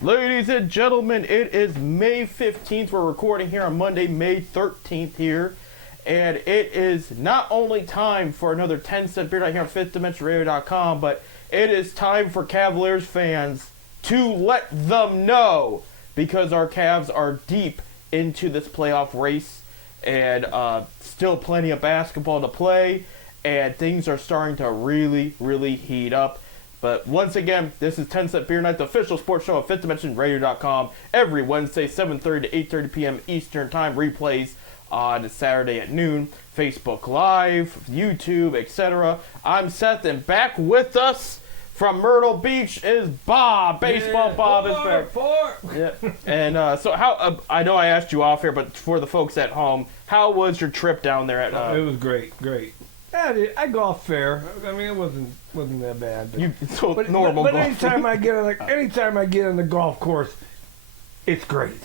Ladies and gentlemen, it is May 15th. We're recording here on Monday, May 13th here. And it is not only time for another 10-cent beer night here on FifthDimensionRadio.com, but it is time for Cavaliers fans to let them know, because our Cavs are deep into this playoff race and still plenty of basketball to play, and things are starting to really, really heat up. But once again, this is 10 Cent Beer Night, the official sports show of FifthDimensionRadio.com, every Wednesday, 7:30 to 8:30 p.m. Eastern Time. Replays on Saturday at noon, Facebook Live, YouTube, etc. I'm Seth, and back with us from Myrtle Beach is Bob. Baseball Bob is back. Yeah. And so how? I know I asked you off here, but for the folks at home, how was your trip down there? At it was great. I golf fair. I mean, it wasn't that bad. But, normal. But golf. anytime I get on the golf course, it's great.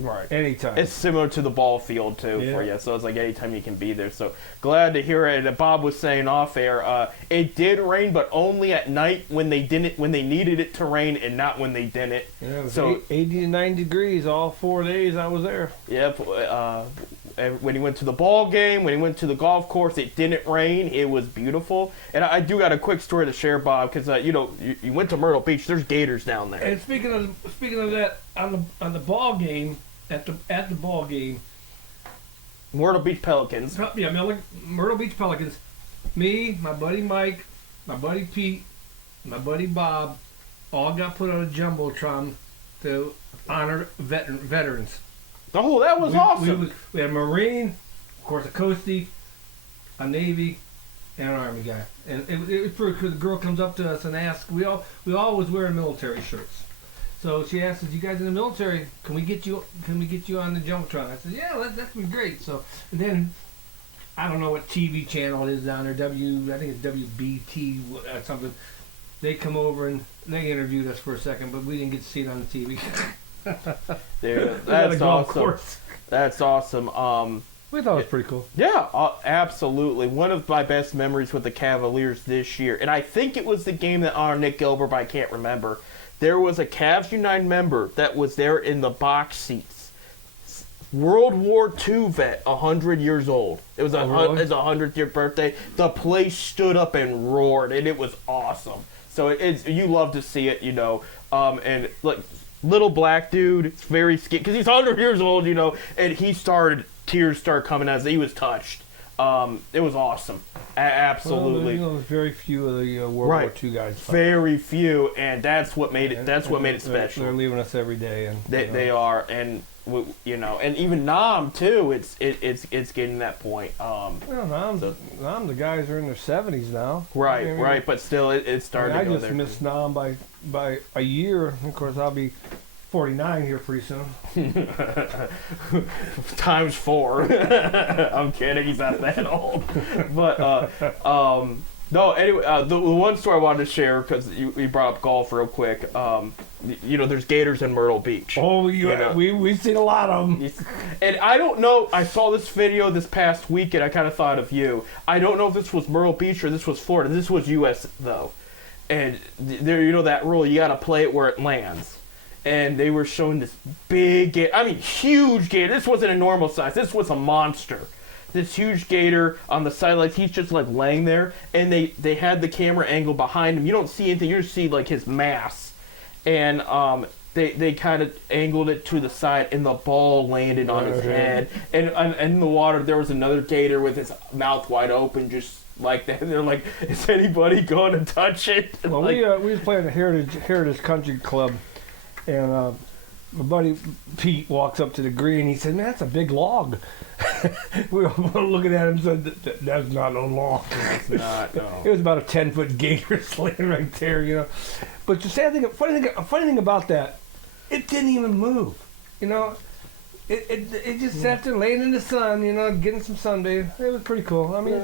Right. Anytime. It's similar to the ball field too for you, so it's like anytime you can be there. So glad to hear it. And Bob was saying off air, it did rain, but only at night when they needed it to rain, and not when they didn't. Yeah, it was so 80 to 90 degrees all 4 days I was there. Yep. When he went to the ball game, when he went to the golf course, it didn't rain. It was beautiful. And I do got a quick story to share, Bob, because you went to Myrtle Beach. There's gators down there. And speaking of that, on the ball game, at the ball game, Myrtle Beach Pelicans. Yeah, Myrtle Beach Pelicans. Me, my buddy Mike, my buddy Pete, my buddy Bob, all got put on a jumbotron to honor veterans. Oh, that was awesome. We had a Marine, of course, a Coastie, a Navy, and an Army guy. And it was pretty cool. The girl comes up to us and asks, we all was wearing military shirts. So she asked us, "You guys in the military? Can we get you on the jumbotron?" I said, "Yeah, that'd be great." So and then I don't know what TV channel it is down there. I think it's WBT or something. They come over and they interviewed us for a second, but we didn't get to see it on the TV. Dude, that's awesome. That's awesome. We thought it was pretty cool. Yeah, absolutely. One of my best memories with the Cavaliers this year, and I think it was the game that honored Nick Gilbert, but I can't remember. There was a Cavs United member that was there in the box seats. World War II vet, 100 years old. It was his 100th year birthday. The place stood up and roared, and it was awesome. So you love to see it, and like. Little black dude, it's very skinny, because he's 100 years old, and tears started coming as he was touched. It was awesome. Absolutely. Well, very few of the World War II guys. Very few, and that's what made it. That's what made it special. They're leaving us every day, and they are, and and even Nam too. It's getting that point. Nam, the guys are in their 70s now. Right, right, but still, it's starting to go there. I just missed Nam by a year. Of course, I'll be 49 here pretty soon. Times 4. I'm kidding. He's not that old. But no. Anyway, the one story I wanted to share, because you brought up golf real quick. There's gators in Myrtle Beach. Oh, we've seen a lot of them. And I don't know. I saw this video this past week, and I kind of thought of you. I don't know if this was Myrtle Beach or this was Florida. This was U.S. though. And there, that rule, you got to play it where it lands. And they were showing this big gator. I mean, huge gator. This wasn't a normal size. This was a monster. This huge gator on the sidelines. He's just like laying there. And they had the camera angle behind him. You don't see anything. You just see like his mass. And they kind of angled it to the side, and the ball landed on his head. And in the water, there was another gator with his mouth wide open, just like that. And they're like, "Is anybody going to touch it?" Well, we was playing at Heritage Country Club, and my buddy Pete walks up to the green. He said, "Man, that's a big log." We were looking at him and said, "That's not no log." It's not, no. It was about a 10-foot gator laying right there, But the funny thing about that, it didn't even move. It just sat there laying in the sun, getting some sunbathe. It was pretty cool. I mean,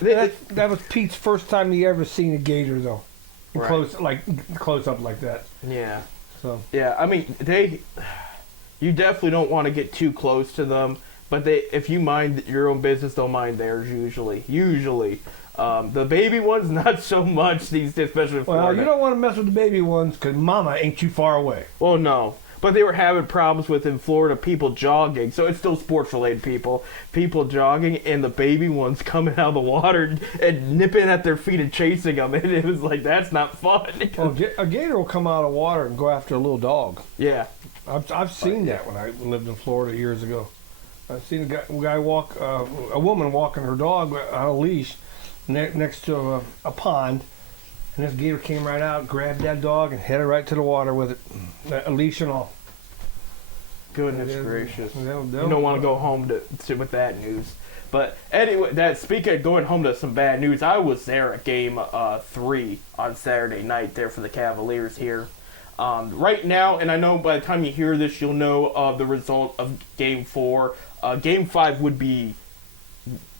that was Pete's first time he ever seen a gator, though. Right. Close up like that. Yeah. So. Yeah, I mean, you definitely don't want to get too close to them, but if you mind your own business, they'll mind theirs usually. The baby ones, not so much these days, especially in Well, Florida. you don't want to mess with the baby ones because Mama ain't too far away. Well, no. But they were having problems with in Florida people jogging, so it's still sports related people jogging, and the baby ones coming out of the water and nipping at their feet and chasing them, and it was like, that's not fun. Oh, a gator will come out of water and go after a little dog. Yeah. I've seen that when I lived in Florida years ago. I've seen a guy walk, a woman walking her dog on a leash next to a pond, and this gator came right out, grabbed that dog, and headed right to the water with it, a leash and all. Goodness gracious. They'll You don't want to go home to sit with that news. But anyway, speaking of going home to some bad news, I was there at game 3 on Saturday night there for the Cavaliers here. Right now, and I know by the time you hear this, you'll know the result of game 4. Game 5 would be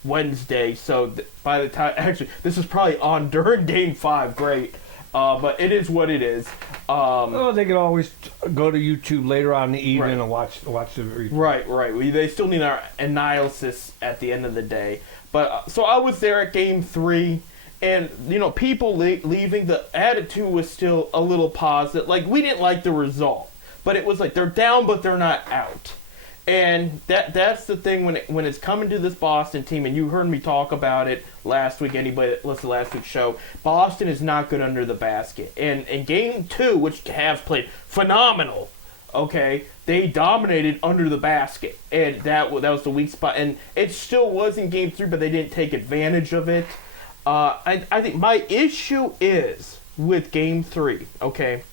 Wednesday, so by the time, actually, this is probably on during game 5, great. But it is what it is. Oh, they can always go to YouTube later on in the evening Right. and watch the replay. Right. They still need our analysis at the end of the day. But so I was there at game 3, and people leaving, the attitude was still a little positive. Like, we didn't like the result, but it was like they're down, but they're not out. And that's the thing when it's coming to this Boston team, and you heard me talk about it last week, anybody that listened to last week's show, Boston is not good under the basket. And in game 2, which Cavs played phenomenal, okay, they dominated under the basket. And that was the weak spot. And it still was in game 3, but they didn't take advantage of it. I think my issue is with game 3, okay?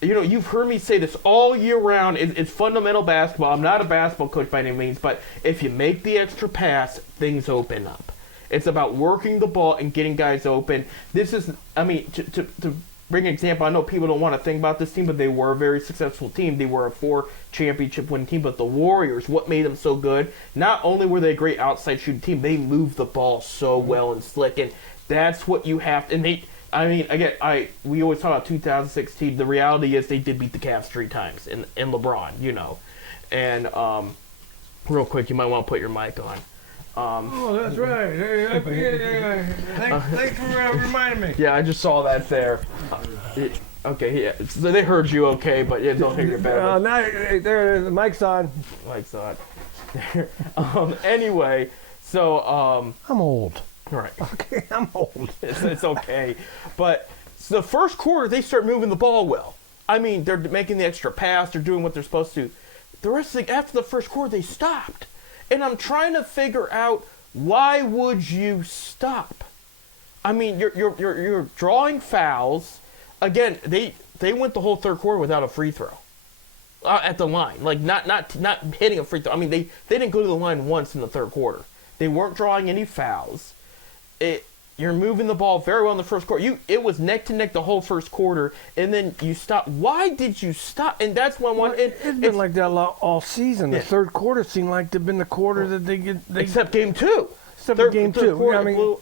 You've heard me say this all year round. It's fundamental basketball. I'm not a basketball coach by any means, but if you make the extra pass, things open up. It's about working the ball and getting guys open. This is, to bring an example, I know people don't want to think about this team, but they were a very successful team. They were a 4 championship winning team, but the Warriors, what made them so good? Not only were they a great outside shooting team, they moved the ball so well and slick, and that's what you have to, and we always talk about 2016. The reality is they did beat the Cavs 3 times in LeBron, And real quick, you might want to put your mic on. Oh, that's right. Thanks for reminding me. Yeah, I just saw that there. Okay, yeah. So they heard you okay, but yeah, don't hear your bad. Now, there, the mic's on. Mic's on. Anyway, so I'm old. right. Okay, I'm old. It's okay. But so the first quarter, they start moving the ball well. They're making the extra pass. They're doing what they're supposed to. The rest of after the first quarter, they stopped. And I'm trying to figure out, why would you stop? You're drawing fouls. Again, they went the whole third quarter without a free throw at the line. Like, not hitting a free throw. They didn't go to the line once in the third quarter. They weren't drawing any fouls. You're moving the ball very well in the first quarter. It was neck to neck the whole first quarter, and then you stop. Why did you stop? And that's when It's been like that all season. The third quarter seemed like to have been the quarter that they get. Except game 2. Except game 2. Quarter,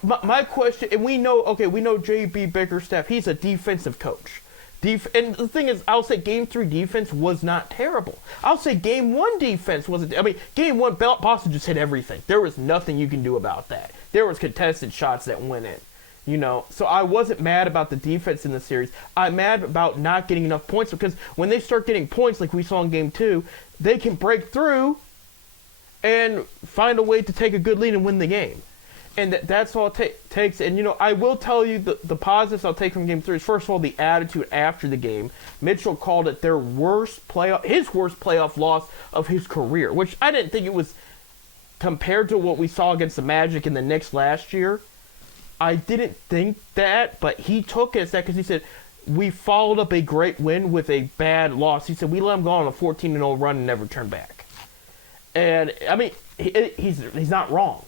but my question, and we know J.B. Bickerstaff. He's a defensive coach. And the thing is, I'll say game 3 defense was not terrible. I'll say game 1 defense wasn't. Game 1, Boston just hit everything. There was nothing you can do about that. There was contested shots that went in. So I wasn't mad about the defense in the series. I'm mad about not getting enough points, because when they start getting points like we saw in game 2, they can break through and find a way to take a good lead and win the game. And that's all it takes. And, I will tell you the positives I'll take from game 3 is, first of all, the attitude after the game. Mitchell called it his worst playoff loss of his career, which I didn't think it was compared to what we saw against the Magic and the Knicks last year. I didn't think that, but he took it as that, because he said, we followed up a great win with a bad loss. He said, we let him go on a 14-0 run and never turn back. And, he's not wrong.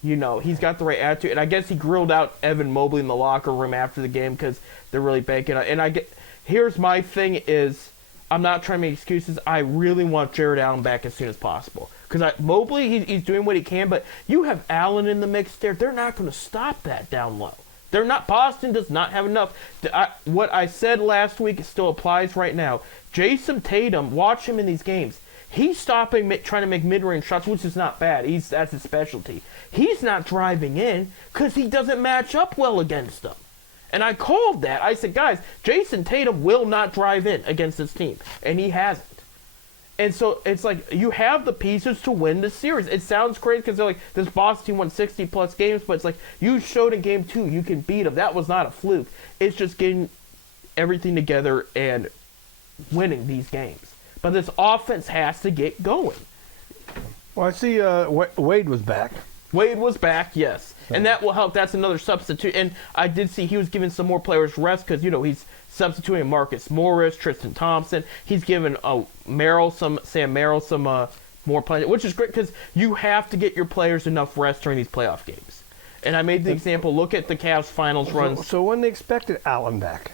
He's got the right attitude. And I guess he grilled out Evan Mobley in the locker room after the game, because they're really banking on. And here's my thing is, I'm not trying to make excuses. I really want Jared Allen back as soon as possible. Because Mobley, he's doing what he can, but you have Allen in the mix there. They're not going to stop that down low. They're not. Boston does not have enough. What I said last week still applies right now. Jason Tatum, watch him in these games. He's stopping, trying to make mid-range shots, which is not bad. That's his specialty. He's not driving in because he doesn't match up well against them. And I called that. I said, guys, Jason Tatum will not drive in against this team, and he hasn't. And so it's like you have the pieces to win the series. It sounds crazy because they're like, this Boston team won 60-plus games, but it's like you showed in Game 2 you can beat them. That was not a fluke. It's just getting everything together and winning these games. But this offense has to get going. Well, I see Wade was back. Wade was back, yes. And that will help. That's another substitute. And I did see he was giving some more players rest because, he's substituting Marcus Morris, Tristan Thompson. He's given Sam Merrill some more play, which is great because you have to get your players enough rest during these playoff games. And I made the example, look at the Cavs finals runs. So when they expected Allen back?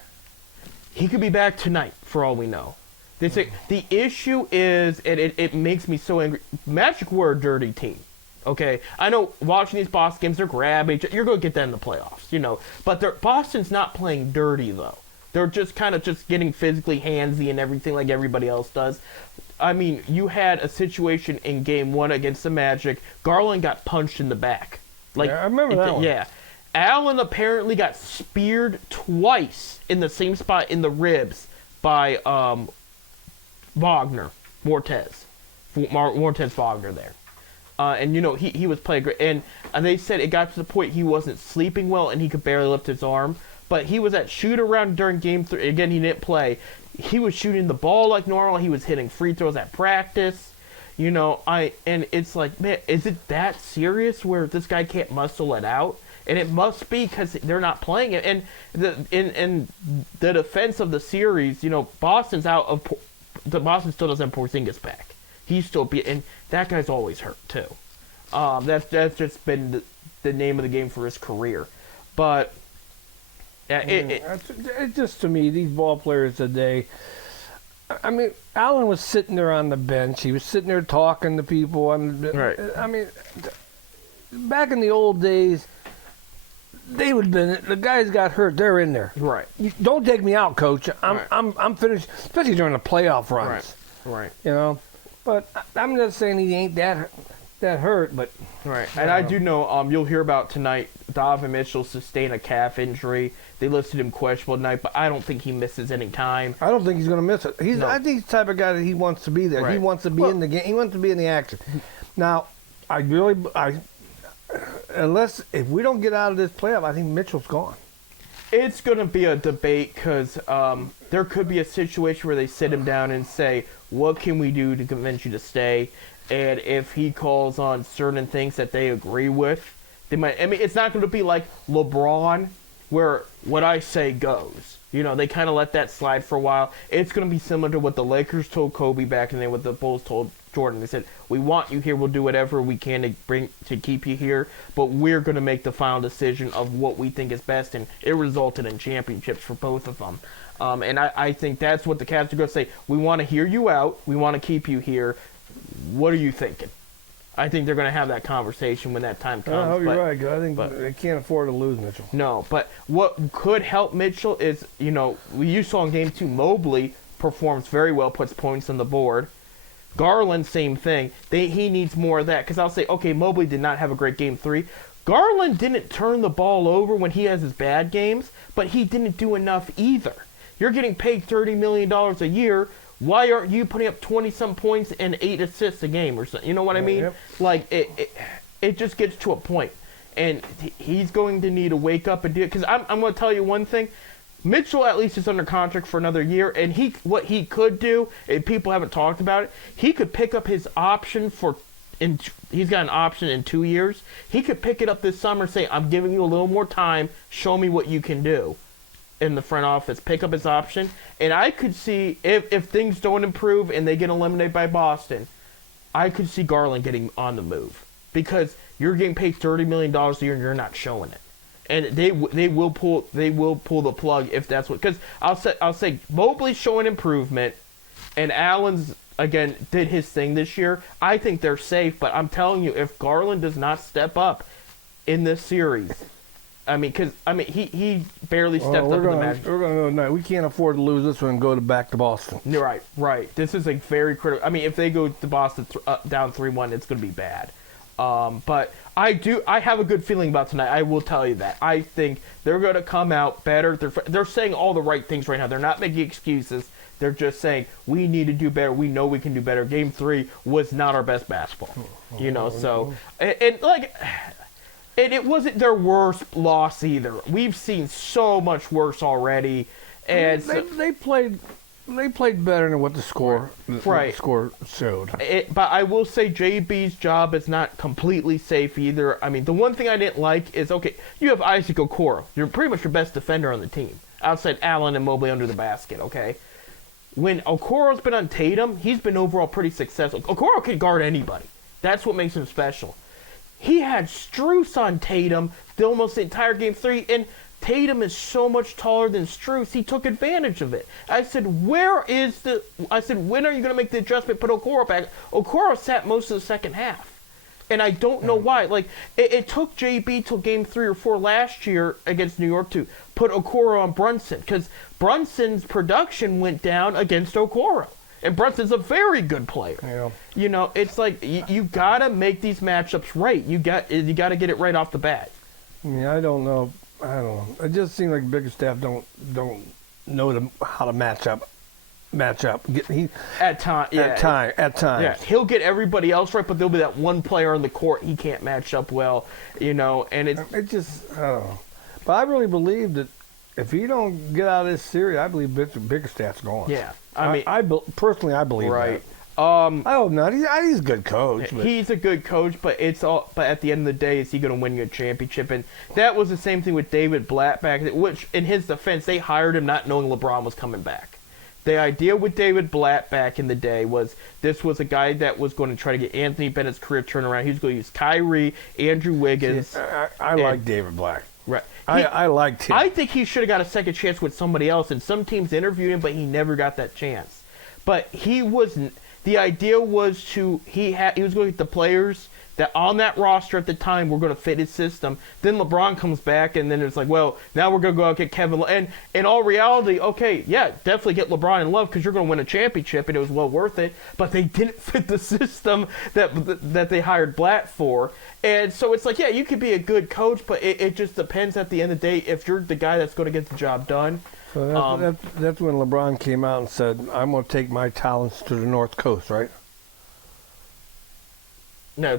He could be back tonight, for all we know. They say the issue is, and it makes me so angry, Magic were a dirty team. Okay, I know watching these Boston games, they're grabbing. You're going to get that in the playoffs, But Boston's not playing dirty, though. They're just kind of just getting physically handsy and everything like everybody else does. I mean, you had a situation in Game 1 against the Magic. Garland got punched in the back. Yeah, I remember that one. Yeah. Allen apparently got speared twice in the same spot in the ribs by Mortez Wagner there. And he was playing great, and they said it got to the point he wasn't sleeping well and he could barely lift his arm. But he was at shoot around during Game 3. Again, he didn't play. He was shooting the ball like normal. He was hitting free throws at practice. And it's like, man, is it that serious where this guy can't muscle it out? And it must be because they're not playing it. And in the defense of the series, Boston's out of. Boston still doesn't have Porzingis back. He's still and that guy's always hurt too. That's just been the name of the game for his career. But it just, to me, these ball players today. I mean, Allen was sitting there on the bench. He was sitting there talking to people. Right. I mean, back in the old days, they would have been. The guys got hurt. They're in there. Right. Don't take me out, coach. I'm finished. Especially during the playoff runs. Right. But I'm not saying he ain't that hurt, but right. And I do know you'll hear about tonight. Donovan Mitchell sustained a calf injury. They listed him questionable tonight, but I don't think he misses any time. I don't think he's going to miss it. I think he's the type of guy that he wants to be there. Right. He wants to be in the game. He wants to be in the action. Now, if we don't get out of this playoff, I think Mitchell's gone. It's going to be a debate because there could be a situation where they sit him down and say, what can we do to convince you to stay? And if he calls on certain things that they agree with, they might. I mean, it's not going to be like LeBron, where what I say goes. They kind of let that slide for a while. It's going to be similar to what the Lakers told Kobe back in the day, what the Bulls told Jordan. They said, we want you here. We'll do whatever we can to keep you here, but we're going to make the final decision of what we think is best, and it resulted in championships for both of them. And I think that's what the Cavs are going to say. We want to hear you out. We want to keep you here. What are you thinking? I think they're going to have that conversation when that time comes. I hope you're right, I think they can't afford to lose Mitchell. No, but what could help Mitchell is, you saw in Game 2, Mobley performs very well, puts points on the board. Garland, same thing. He needs more of that. Because I'll say, okay, Mobley did not have a great Game 3. Garland didn't turn the ball over when he has his bad games, but he didn't do enough either. You're getting paid $30 million a year. Why aren't you putting up 20-some points and 8 assists a game or something? You know what I mean? Yep. Like, it just gets to a point. And he's going to need to wake up and do it. Because I'm going to tell you one thing. Mitchell at least is under contract for another year. And what he could do, if people haven't talked about it, he could pick up his option he's got an option in 2 years. He could pick it up this summer and say, I'm giving you a little more time. Show me what you can do. In the front office, pick up his option, and I could see if things don't improve and they get eliminated by Boston, I could see Garland getting on the move because you're getting paid $30 million a year and you're not showing it, and they will pull the plug if that's what. Because I'll say Mobley's showing improvement, and Allen's again did his thing this year. I think they're safe, but I'm telling you, if Garland does not step up in this series, I mean, because he barely stepped Well, up in the match. we're gonna go tonight. We can't afford to lose this one and go back to Boston. You're right. This is a very critical. I mean, if they go to Boston down 3-1, it's going to be bad. But I have a good feeling about tonight. I will tell you that. I think they're going to come out better. They're saying all the right things right now. They're not making excuses. They're just saying we need to do better. We know we can do better. Game 3 was not our best basketball, So and it wasn't their worst loss either. We've seen so much worse already, and They played better than what the score showed. But I will say JB's job is not completely safe either. I mean, the one thing I didn't like is, okay, you have Isaac Okoro. You're pretty much your best defender on the team, outside Allen and Mobley under the basket, okay? When Okoro's been on Tatum, he's been overall pretty successful. Okoro can guard anybody. That's what makes him special. He had Strus on Tatum almost the entire Game 3, and Tatum is so much taller than Strus. He took advantage of it. I said, when are you going to make the adjustment, put Okoro back? Okoro sat most of the second half. And I don't know why. Like, it took JB till Game 3 or 4 last year against New York to put Okoro on Brunson, because Brunson's production went down against Okoro. And Brunson's a very good player. Yeah. It's like you gotta make these matchups right. You gotta get it right off the bat. I don't know. It just seems like Bickerstaff don't know how to match up. At times. Yeah, he'll get everybody else right, but there'll be that one player on the court he can't match up well. And it's it just I don't know. But I really believe that if he don't get out of this series, I believe Bickerstaff's gone. Yeah. I mean, personally, I believe right. that. I hope not. He's a good coach. He's a good coach, but But at the end of the day, is he going to win you a championship? And that was the same thing with David Blatt back. Which, in his defense, they hired him not knowing LeBron was coming back. The idea with David Blatt back in the day was this was a guy that was going to try to get Anthony Bennett's career turned around. He was going to use Kyrie, Andrew Wiggins. I like David Blatt. Right. I liked him. I think he should have got a second chance with somebody else, and some teams interviewed him, but he never got that chance. But he wasn't. The idea was he was going to get the players that on that roster at the time were going to fit his system. Then LeBron comes back, and then it's like, well, now we're going to go out and get Kevin Love. And in all reality, okay, yeah, definitely get LeBron and Love because you're going to win a championship, and it was well worth it. But they didn't fit the system that they hired Blatt for. And so it's like, yeah, you could be a good coach, but it just depends at the end of the day if you're the guy that's going to get the job done. So that's when LeBron came out and said, I'm going to take my talents to the North Coast, right? No,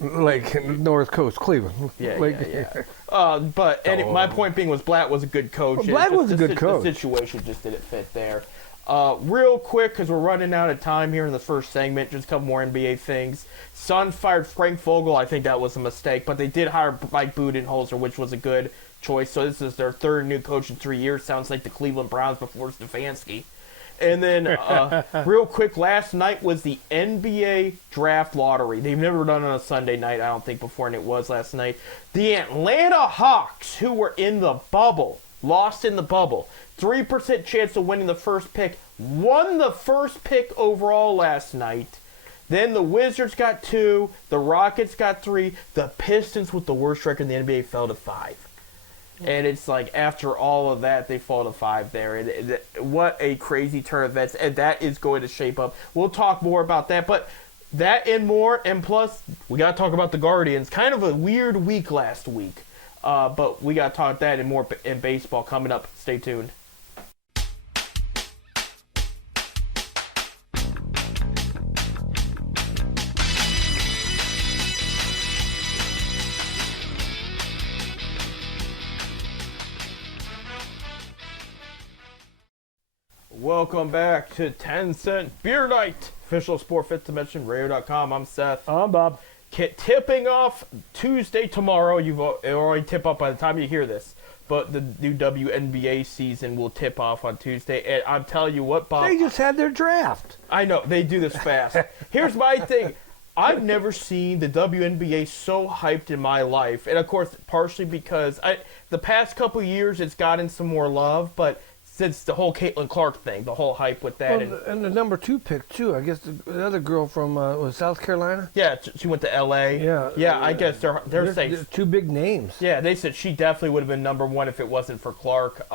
like North Coast, Cleveland. Yeah, yeah. My point being was Blatt was a good coach. Well, Blatt was a good coach. The situation just didn't fit there. Real quick, because we're running out of time here in the first segment, just a couple more NBA things. Suns fired Frank Vogel. I think that was a mistake, but they did hire Mike Budenholzer, which was a good choice. So this is their third new coach in 3 years. Sounds like the Cleveland Browns before Stefanski. And then, real quick, last night was the NBA draft lottery. They've never done it on a Sunday night, I don't think, before, and it was last night. The Atlanta Hawks, who were in the bubble, lost in the bubble, 3% chance of winning the first pick, won the first pick overall last night. Then the Wizards got 2, the Rockets got 3, the Pistons with the worst record in the NBA fell to 5. And it's like, after all of that, they fall to 5 there. And what a crazy turn of events. And that is going to shape up. We'll talk more about that. But that and more. And plus, we got to talk about the Guardians. Kind of a weird week last week. But we got to talk that and more in baseball coming up. Stay tuned. Welcome back to 10 Cent Beer Night, official Sport Fifth Dimension Radio.com. I'm Seth. I'm Bob. Tipping off Tuesday tomorrow. You've already tip up by the time you hear this, but the new WNBA season will tip off on Tuesday. And I'm telling you what, Bob. They just had their draft. I know they do this fast. Here's my thing. I've never seen the WNBA so hyped in my life, and of course, partially because the past couple years it's gotten some more love, but since the whole Caitlin Clark thing, the whole hype with that. Well, and the number 2 pick too. I guess the other girl from was South Carolina. Yeah, she went to L.A. Yeah, I guess they're saying. They're 2 big names. Yeah, they said she definitely would have been number 1 if it wasn't for Clark.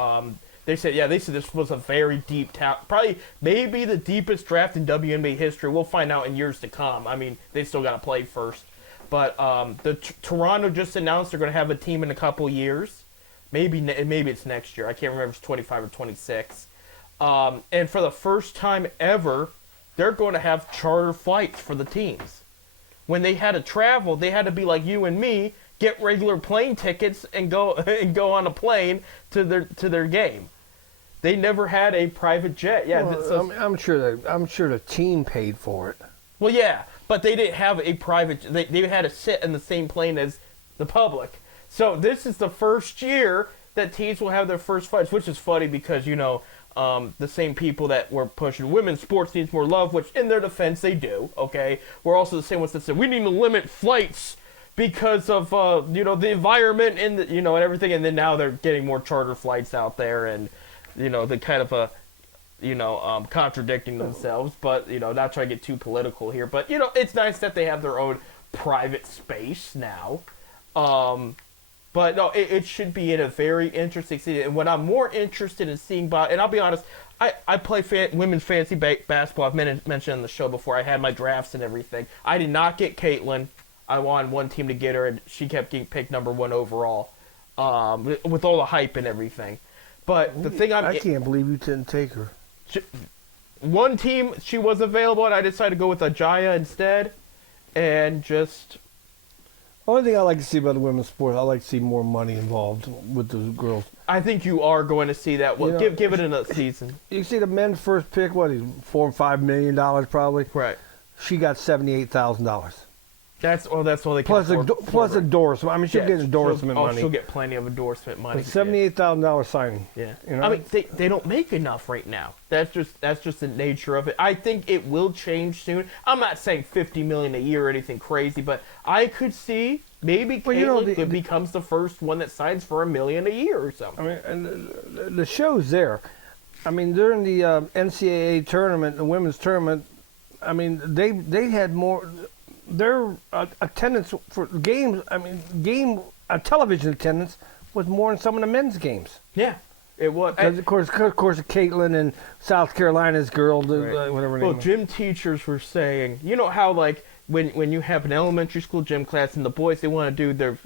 They said this was a very deep probably maybe the deepest draft in WNBA history. We'll find out in years to come. I mean, they still got to play first. But Toronto just announced they're going to have a team in a couple years. Maybe it's next year. I can't remember if it's 25 or 26. And for the first time ever, they're going to have charter flights for the teams. When they had to travel, they had to be like you and me, get regular plane tickets and go on a plane to their game. They never had a private jet. Yeah, well, I'm sure the team paid for it. Well, yeah, but they didn't have a private. They had to sit in the same plane as the public. So this is the first year that teams will have their first flights, which is funny because the same people that were pushing women's sports needs more love, which in their defense they do. Okay, we're also the same ones that said we need to limit flights because of the environment and and everything, and then now they're getting more charter flights out there, and the kind of contradicting themselves, but not trying to get too political here, but it's nice that they have their own private space now. But no, it should be in a very interesting season. And what I'm more interested in seeing and I'll be honest, I play women's fantasy basketball. I've mentioned on the show before. I had my drafts and everything. I did not get Caitlin. I wanted one team to get her, and she kept getting picked number 1 overall, with all the hype and everything. But the thing I can't believe you didn't take her. One team, she was available, and I decided to go with Ajaya instead, and just... The only thing I like to see about the women's sport, I like to see more money involved with the girls. I think you are going to see that. Well, give it a season. You see the men's first pick, what, $4 or $5 million probably? Right. She got $78,000. That's all they can plus afford. Plus endorsement. I mean, she'll get endorsement money. She'll get plenty of endorsement money. $78,000 signing. Yeah. I mean, they don't make enough right now. That's just the nature of it. I think it will change soon. I'm not saying $50 million a year or anything crazy, but I could see maybe Caitlin becomes the first one that signs for $1 million a year or something. I mean, and the show's there. I mean, during the NCAA tournament, the women's tournament, I mean, they had more. Their attendance for games, television attendance was more than some of the men's games. Yeah, it was. Of course, Caitlin and South Carolina's girl, whatever. Well, gym teachers were saying, how like when you have an elementary school gym class and the boys they want to do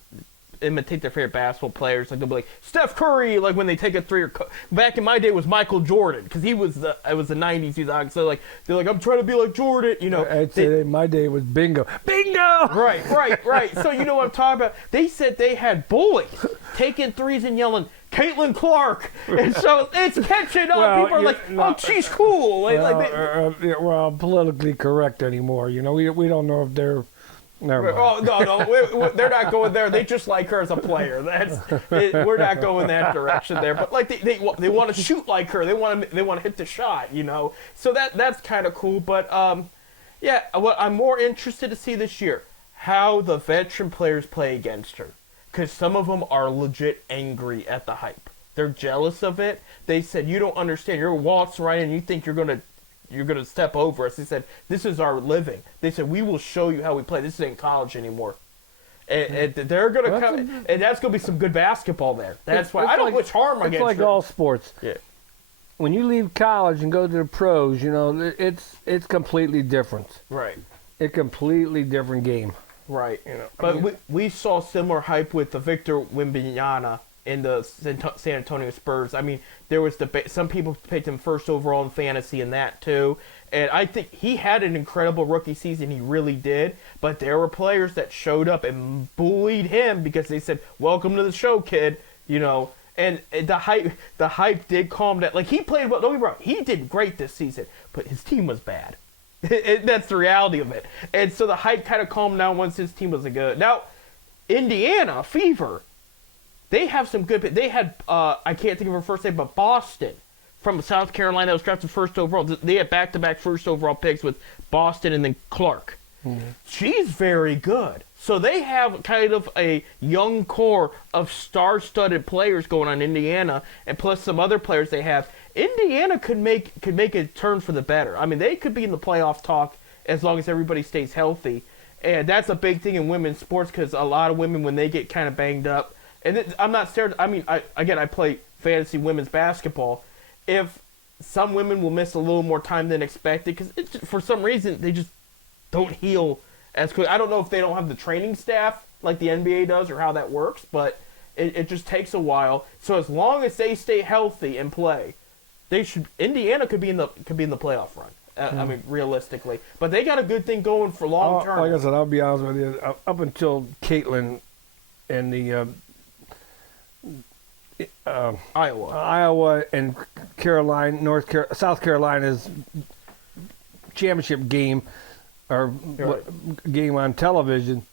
imitate their favorite basketball players, like they'll be like Steph Curry, like when they take a 3 or back in my day it was Michael Jordan because it was the 90s. He's on, so like they're like I'm trying to be like Jordan, I'd say in my day it was bingo. Right. So you know what I'm talking about. They said they had bullies taking threes and yelling Caitlin Clark, and so it's catching up. Well, people are like, oh, she's cool. Well, politically correct anymore. We don't know if they're. Never mind. Oh no, they're not going there. They just like her as a player. We're not going that direction there. But like they want to shoot like her. They want to hit the shot. So that's kind of cool. But what I'm more interested to see this year, how the veteran players play against her, because some of them are legit angry at the hype. They're jealous of it. They said you don't understand. You're waltzing right in. You think you're gonna step over us. They said, this is our living. They said, we will show you how we play. This ain't college anymore. And they're going to come, and that's going to be some good basketball there. That's why I don't wish harm against It's like all sports. Yeah. When you leave college and go to the pros, it's completely different. Right. A completely different game. Right. But we saw similar hype with the Victor Wembanyama in the San Antonio Spurs. I mean, there was some people picked him first overall in fantasy in that too. And I think he had an incredible rookie season. He really did. But there were players that showed up and bullied him because they said, welcome to the show, kid. And the hype did calm down. Like, he played well. Don't get me wrong. He did great this season. But his team was bad. That's the reality of it. And so the hype kind of calmed down once his team wasn't good. Now, Indiana Fever, they have some good. They had I can't think of her first name, but Boston from South Carolina that was drafted first overall. They had back-to-back first overall picks with Boston and then Clark. Mm-hmm. She's very good. So they have kind of a young core of star-studded players going on in Indiana, and plus some other players they have. Indiana could make a turn for the better. I mean, they could be in the playoff talk as long as everybody stays healthy, and that's a big thing in women's sports because a lot of women, when they get kind of banged up, and I'm not scared. I mean, I play fantasy women's basketball. If some women will miss a little more time than expected because for some reason they just don't heal as quick. I don't know if they don't have the training staff like the NBA does or how that works, but it just takes a while. So as long as they stay healthy and play, Indiana could be in the playoff run. I mean, realistically, but they got a good thing going for long term. Like I said, I'll be honest with you. Up until Caitlin and the Iowa and South Carolina's championship game or game on television.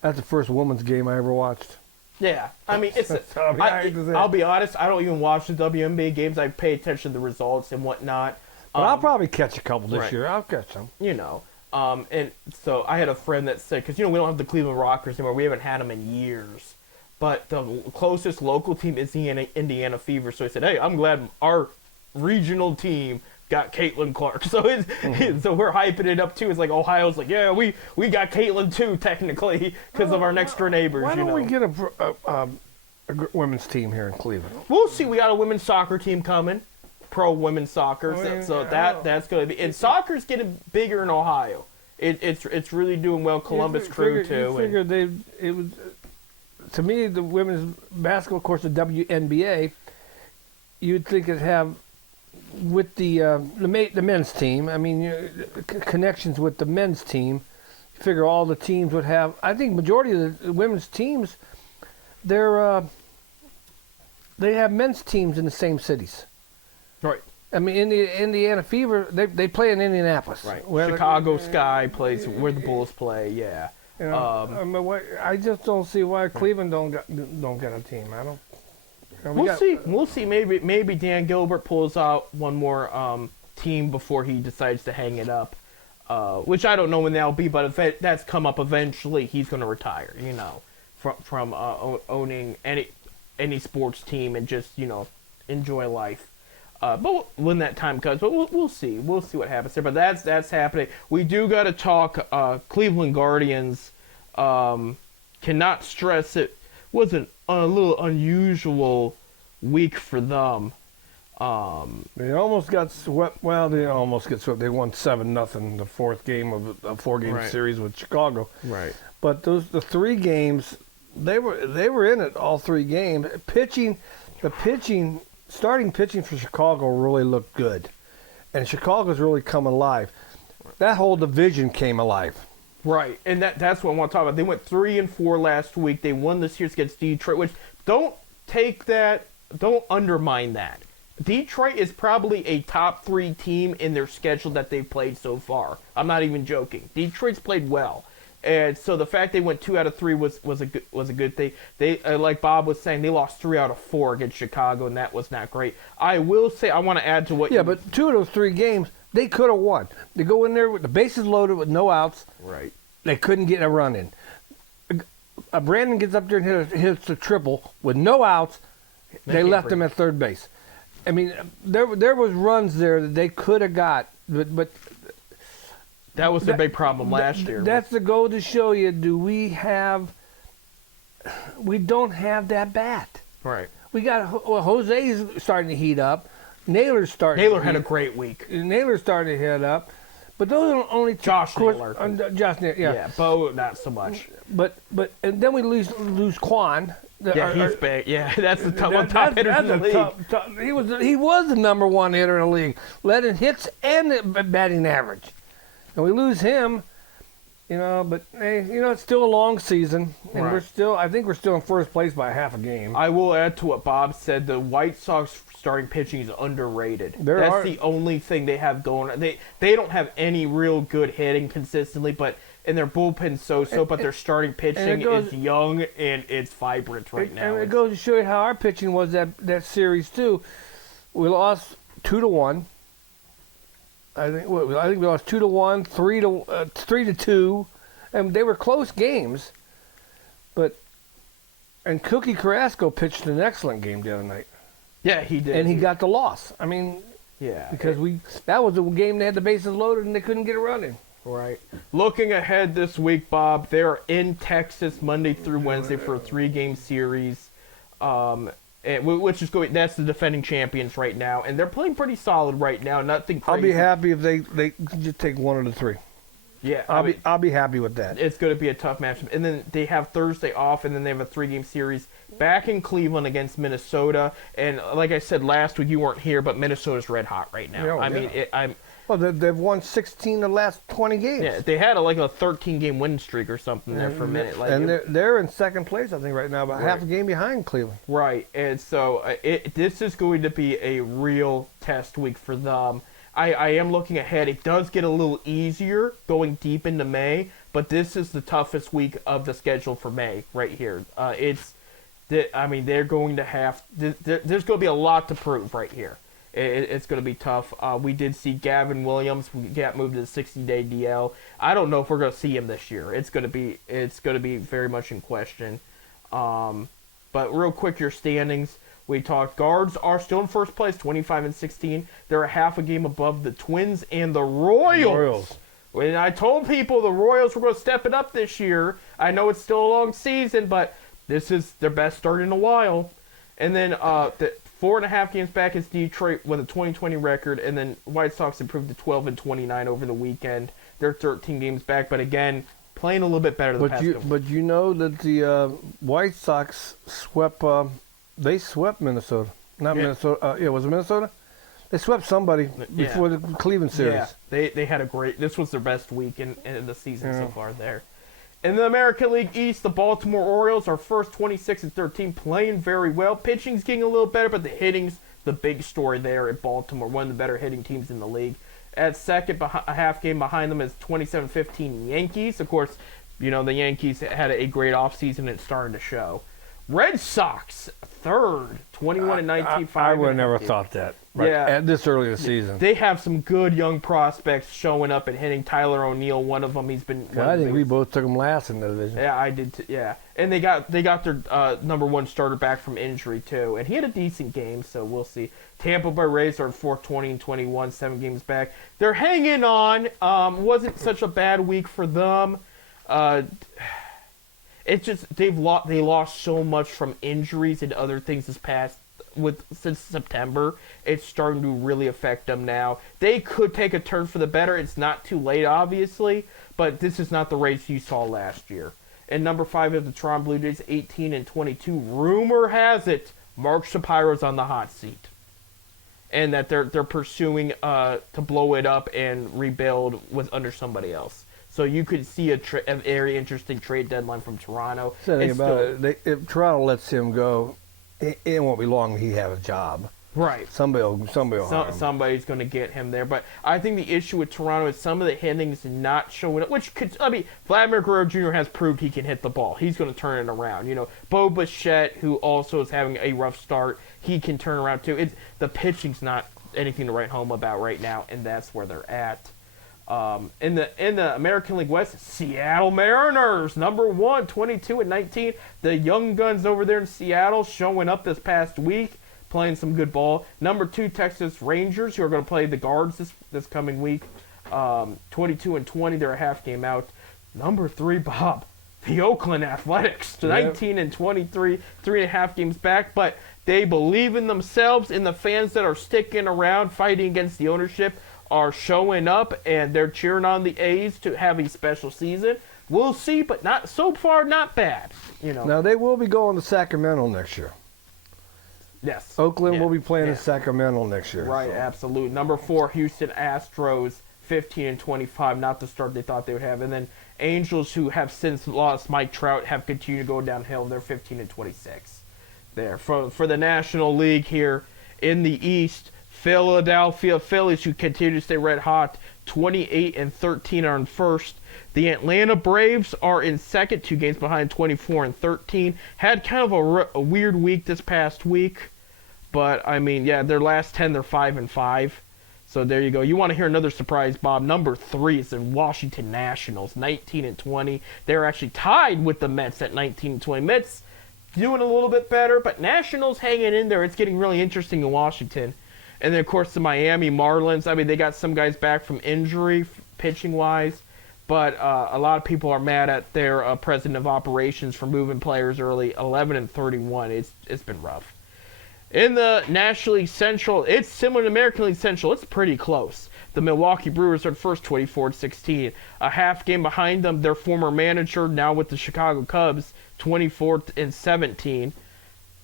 That's the first women's game I ever watched. Yeah, I mean, I'll be honest. I don't even watch the WNBA games. I pay attention to the results and whatnot. But I'll probably catch a couple this year. I'll catch them. You know, and so I had a friend that said, because we don't have the Cleveland Rockers anymore. We haven't had them in years. But the closest local team is the Indiana Fever. So he said, hey, I'm glad our regional team got Caitlin Clark. So so we're hyping it up too. It's like Ohio's like, yeah, we got Caitlin too technically because of our next door neighbors. Why don't we get a women's team here in Cleveland? We'll see. We got a women's soccer team coming, pro women's soccer. So that's going to be. And soccer's getting bigger in Ohio. It's really doing well. Columbus Crew too. You figure it was. To me, the women's basketball, of course, the WNBA, you'd think it'd have with the men's team. I mean, connections with the men's team. You figure all the teams would have. I think majority of the women's teams, they have men's teams in the same cities. Right. I mean, in the Indiana Fever, they play in Indianapolis. Right. Chicago Sky plays where the Bulls play. Yeah. You know, I just don't see why Cleveland don't get a team. I don't. We'll see. We'll see. Maybe Dan Gilbert pulls out one more team before he decides to hang it up, which I don't know when that'll be. But if that's come up eventually, he's going to retire. You know, from owning any sports team and just enjoy life. But when that time comes, but we'll see. We'll see what happens there. But that's happening. We do got to talk. Cleveland Guardians. Cannot stress it. Wasn't a little unusual week for them. They almost got swept. Well, they almost get swept. They won 7-0 the fourth game of a 4-game series with Chicago. Right. But the 3 games, they were in it all 3 games. Starting pitching for Chicago really looked good, and Chicago's really come alive. That whole division came alive. Right, and that's what I want to talk about. They went 3-4 last week. They won the series against Detroit, which don't undermine that. Detroit is probably a top 3 team in their schedule that they've played so far. I'm not even joking. Detroit's played well. And so the fact they went 2 out of 3 was a good thing. They like Bob was saying, they lost 3 out of 4 against Chicago, and that was not great. I will say I want to add to what. Yeah, but 2 of those 3 games they could have won. They go in there with the bases loaded with no outs. Right. They couldn't get a run in. Brandon gets up there and hits a triple with no outs. They left him at third base. I mean, there was runs there that they could have got, but. That was the big problem last year. That's the goal to show you. We don't have that bat. Right. We got Jose's starting to heat up. Naylor's starting. Naylor had a great week. Naylor's starting to heat up, but those are only Josh Naylor. Josh Naylor, yeah. Yeah, Bo not so much. But and then we lose Quan. He's big. Yeah, that's the top hitter in the league. He was the number 1 hitter in the league, led in hits and batting average. And we lose him, but hey, it's still a long season, and I think we're still in first place by half a game. I will add to what Bob said. The White Sox starting pitching is underrated. That's the only thing they have going. They don't have any real good hitting consistently, and their bullpen's so. But their starting pitching is young and it's vibrant right now. And it goes to show you how our pitching was that series too. We lost 2-1. I think we lost 2-1, 3-2, and they were close games. And Cookie Carrasco pitched an excellent game the other night. Yeah, he did. and he got the loss. I mean, yeah because that was the game they had the bases loaded and they couldn't get it running. Right. Looking ahead this week, Bob, they're in Texas Monday through Wednesday for a 3-game series, which is going. That's the defending champions right now, and they're playing pretty solid right now. Nothing crazy. I'll be happy if they just take one of the 3. Yeah, I'll be happy with that. It's going to be a tough matchup, and then they have Thursday off, and then they have a 3-game series back in Cleveland against Minnesota. And like I said last week, you weren't here, but Minnesota's red hot right now. Yeah, I mean, Well, they've won 16 of the last 20 games. Yeah, they had a 13-game win streak or something there for a minute. And they're in second place, I think, right now, but half a game behind Cleveland. Right, and so this is going to be a real test week for them. I am looking ahead. It does get a little easier going deep into May, but this is the toughest week of the schedule for May right here. They're going to have. There's going to be a lot to prove right here. It's going to be tough. We did see Gavin Williams get moved to the 60-day DL. I don't know if we're going to see him this year. It's going to be very much in question. But real quick, your standings. We talked. Guards are still in first place, 25-16. They're a half a game above the Twins and the Royals. When I told people the Royals were going to step it up this year, I know it's still a long season, but this is their best start in a while. And then the 4.5 games back is Detroit with a 2020 record, and then White Sox improved to 12-29 over the weekend. They're 13 games back, but again, playing a little bit better than But you know that the White Sox swept. They swept Minnesota. Minnesota. Was it Minnesota? They swept somebody before the Cleveland series. Yeah, they had a great. This was their best week in the season so far there. In the American League East, the Baltimore Orioles are first 26-13, playing very well. Pitching's getting a little better, but the hitting's the big story there at Baltimore, one of the better hitting teams in the league. At second, a half game behind them is 27-15 Yankees. Of course, the Yankees had a great offseason and it's starting to show. Red Sox, third, 21-19. I would have never thought that. Right, yeah, at this early in the season. They have some good young prospects showing up and hitting. Tyler O'Neill, one of them. He's been. I think we both took them last in the division. Yeah, I did. Yeah, and they got their number one starter back from injury too, and he had a decent game. So we'll see. Tampa Bay Rays are 4th, 20-21, 7 games back. They're hanging on. Wasn't such a bad week for them. It's just they lost so much from injuries and other things this past since September. It's starting to really affect them now. They could take a turn for the better. It's not too late, obviously, but this is not the Rays you saw last year. And number 5 is the Toronto Blue Jays, 18-22. Rumor has it Mark Shapiro's on the hot seat, and that they're pursuing to blow it up and rebuild under somebody else. So you could see a very interesting trade deadline from Toronto. If Toronto lets him go, it won't be long he have a job. Right. Somebody's going to get him there. But I think the issue with Toronto is some of the hitting is not showing up. Vladimir Guerrero Jr. has proved he can hit the ball. He's going to turn it around. Bo Bichette, who also is having a rough start, he can turn around too. The pitching's not anything to write home about right now, and that's where they're at. In the American League West, Seattle Mariners, number 1, 22-19. The young guns over there in Seattle showing up this past week, playing some good ball. Number 2, Texas Rangers, who are going to play the Guards this coming week, 22-20. They're a half game out. Number 3, Bob, the Oakland Athletics, 19-23, 3.5 games back, but they believe in themselves, and the fans that are sticking around, fighting against the ownership, are showing up, and they're cheering on the A's to have a special season. We'll see, but not so far, not bad. Now they will be going to Sacramento next year. Yes, Oakland will be playing in Sacramento next year. Right, absolutely. Number 4, Houston Astros, 15-25. Not the start they thought they would have, and then Angels, who have since lost Mike Trout, have continued to go downhill. They're 15-26. There for the National League here in the East. Philadelphia Phillies, who continue to stay red hot, 28-13 are in first. The Atlanta Braves are in second, 2 games behind, 24-13. Had kind of a weird week this past week, but their last 10 they're 5-5. So there you go. You want to hear another surprise, Bob? Number 3 is the Washington Nationals, 19-20. They're actually tied with the Mets at 19-20. Mets doing a little bit better, but Nationals hanging in there. It's getting really interesting in Washington. And then, of course, the Miami Marlins. I mean, they got some guys back from injury, pitching-wise. But a lot of people are mad at their president of operations for moving players early. 11-31. It's been rough. In the National League Central, it's similar to American League Central. It's pretty close. The Milwaukee Brewers are first, 24-16. A half game behind them, their former manager, now with the Chicago Cubs, 24-17.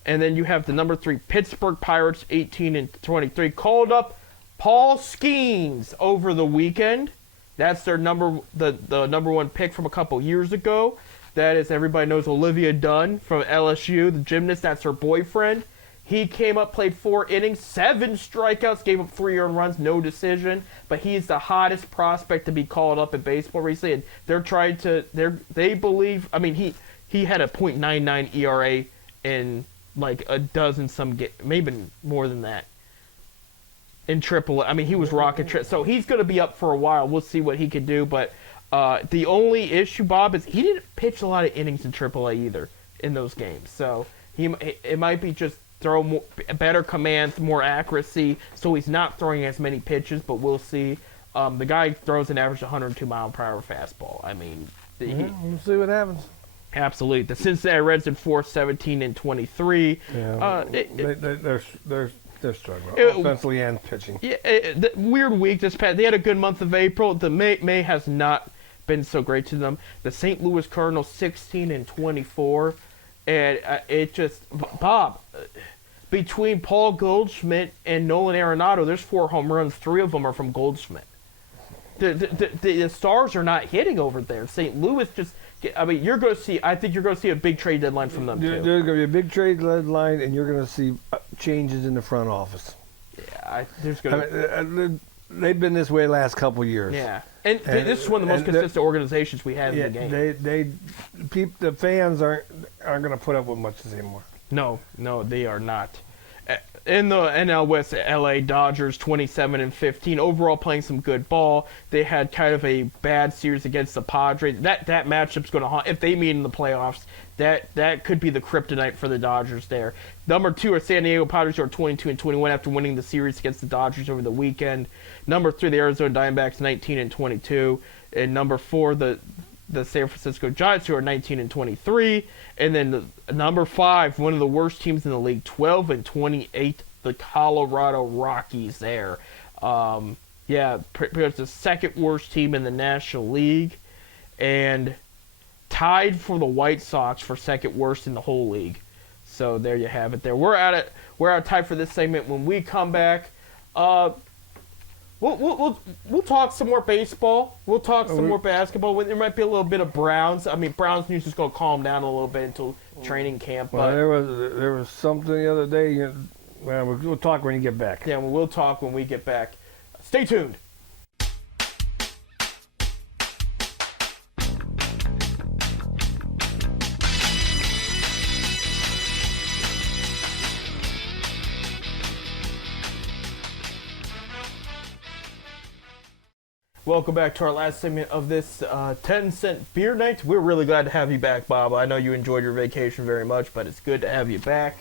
And then you have the number 3 Pittsburgh Pirates, 18-23. Called up Paul Skeens over the weekend. That's their number 1 pick from a couple years ago. That is, everybody knows Olivia Dunn from LSU, the gymnast. That's her boyfriend. He came up, played 4 innings, 7 strikeouts, gave up 3 earned runs, no decision. But he's the hottest prospect to be called up in baseball recently. And they're trying to, they believe, I mean, he had a .99 ERA in like a dozen maybe more than that. In AAA, I mean, he was rocket. So he's going to be up for a while. We'll see what he can do. But the only issue, Bob, is he didn't pitch a lot of innings in AAA either in those games. So it might be just throw better command, more accuracy. So he's not throwing as many pitches. But we'll see. The guy throws an average 102-mile-per-hour fastball. I mean, we'll see what happens. Absolutely. The Cincinnati Reds in 4-17-23. Yeah, they're struggling offensively and pitching. Yeah, the weird week this past. They had a good month of April. The May has not been so great to them. The St. Louis Cardinals 16-24, and it just Bob. Between Paul Goldschmidt and Nolan Arenado, there's 4 home runs. 3 of them are from Goldschmidt. The stars are not hitting over there. St. Louis just. I mean, I think you're going to see a big trade deadline from them, too. There's going to be a big trade deadline, and you're going to see changes in the front office. Yeah, there's going to they've been this way the last couple of years. Yeah. And this is one of the most consistent organizations we have in the game. The fans aren't going to put up with much anymore. No, they are not. In the NL West, LA Dodgers 27-15. Overall, playing some good ball. They had kind of a bad series against the Padres. That matchup's going to haunt. If they meet in the playoffs, that could be the kryptonite for the Dodgers there. Number 2 are San Diego Padres, who are 22-21 after winning the series against the Dodgers over the weekend. Number 3, the Arizona Diamondbacks, 19-22. And number 4, the San Francisco Giants, who are 19-23. And then number 5, one of the worst teams in the league, 12-28, the Colorado Rockies there. Pretty much the second worst team in the National League, and tied for the White Sox for second worst in the whole league. So there you have it there. We're out of time for this segment. When we come back, We'll talk some more baseball. We'll talk some more basketball. There might be a little bit of Browns. I mean, Browns news is going to calm down a little bit until training camp. Well, there was something the other day. We'll talk when you get back. Yeah, we'll talk when we get back. Stay tuned. Welcome back to our last segment of this 10-cent beer night. We're really glad to have you back, Bob. I know you enjoyed your vacation very much, but it's good to have you back.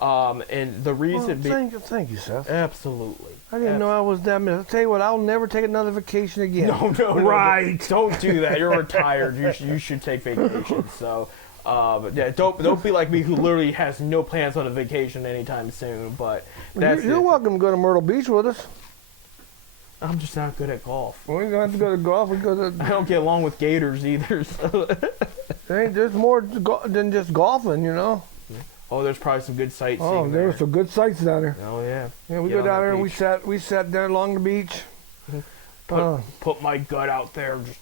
And the reason... Thank you, Seth. Absolutely. I didn't know I was that mad. I'll tell you what, I'll never take another vacation again. No. Right. Don't do that. You're retired. You should take vacations. So, don't be like me, who literally has no plans on a vacation anytime soon. But you're welcome to go to Myrtle Beach with us. I'm just not good at golf. We don't have to go to golf. I don't get along with gators either. So. There's more than just golfing, you know. Oh, there's probably some good sightseeing. Oh, there were some good sights down there. Oh yeah. Yeah, we go down there and we sat there along the beach. Put my gut out there. Just